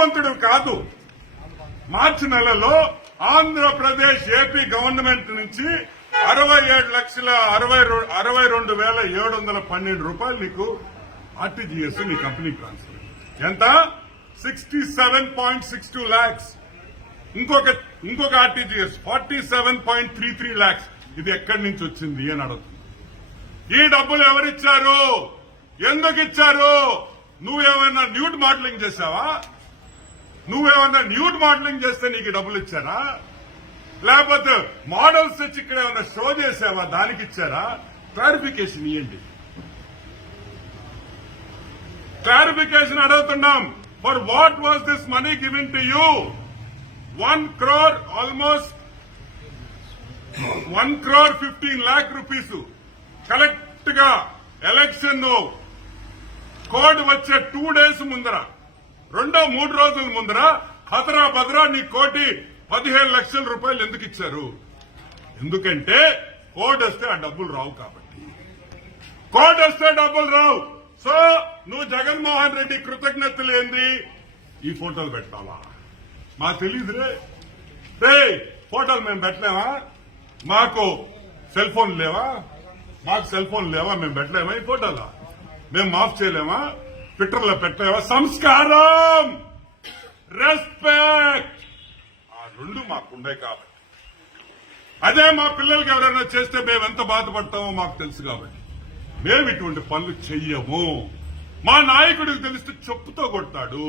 బుద్ధివంతుడు కాదు. మార్చి నెలలో Andhra Pradesh AP government నుంచి 67,62,712 రూపాయలు నీకు ఆర్టీజీఎస్ నీ కంపెనీ ట్రాన్స్ఫర్. ఎంత? 67.62 lakhs. ఇంకొక ఆర్టీజీఎస్ 47.33 lakhs. ఇది ఎక్కడి నుంచి వచ్చింది అని అడుగుతుంది. ఈ డబ్బులు ఎవరిచ్చారు? ఎందుకు ఇచ్చారు? నువ్వేమైనా న్యూడ్ మోడలింగ్ చేశావా? నువ్వేమన్నా న్యూడ్ మోడలింగ్ చేస్తే నీకు డబ్బులు ఇచ్చారా? లేకపోతే మోడల్స్ వచ్చి ఇక్కడ ఏమన్నా షో చేసావా? దానికి ఇచ్చారా? క్లారిఫికేషన్ ఇవ్వండి. క్లారిఫికేషన్ అడుగుతున్నాం. For what was this money given to you? 1 crore almost 1,15 lakh rupees correct గా ఎలక్షన్ కోడ్ వచ్చే 2 days ముందర, 2-3 రోజుల ముందర హతరా భద్రా నీ 1,15 లక్షల రూపాయలు ఎందుకు ఇచ్చారు? ఎందుకంటే కోడ్ వస్తే ఆ డబ్బులు రావు కాబట్టి. కోడ్ వస్తే డబ్బులు రావు. సో నువ్వు జగన్మోహన్ రెడ్డి కృతజ్ఞతలు ఏంది? ఈ ఫోటోలు పెట్టావా? మాకు తెలీదురే. ఫోటోలు మేము పెట్టలేమా? మాకు సెల్ ఫోన్ లేవా? మేము పెట్టలేమా ఈ ఫోటోలా? మేము మాఫ్ చేయలేమా? ట్విట్టర్లో పెట్టలేమా? సంస్కారం, రెస్పెక్ట్, ఆ రెండు మాకుండే కాబట్టి. అదే మా పిల్లలకి ఎవరైనా చేస్తే మేము ఎంత బాధపడతామో మాకు తెలుసు కాబట్టి మేము ఇటువంటి పనులు చెయ్యము. మా నాయకుడికి తెలిస్తే చెప్పుతో కొడతాడు.